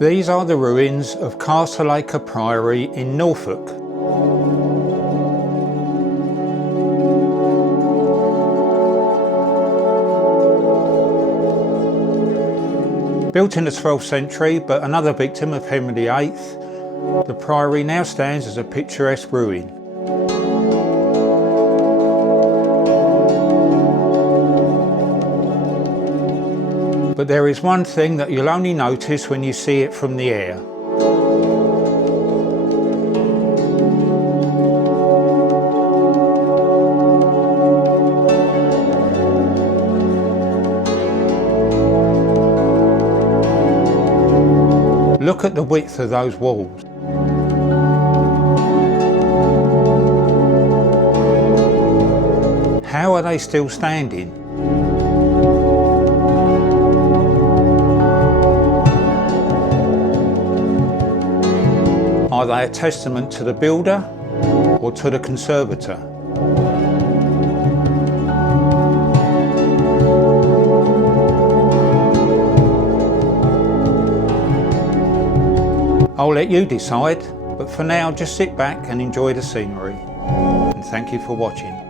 These are the ruins of Castle Acre Priory in Norfolk. Built in the 12th century, but another victim of Henry VIII, the priory now stands as a picturesque ruin. But there is one thing that you'll only notice when you see it from the air. Look at the width of those walls. How are they still standing? Are they a testament to the builder or to the conservator? I'll let you decide, but for now just sit back and enjoy the scenery. And thank you for watching.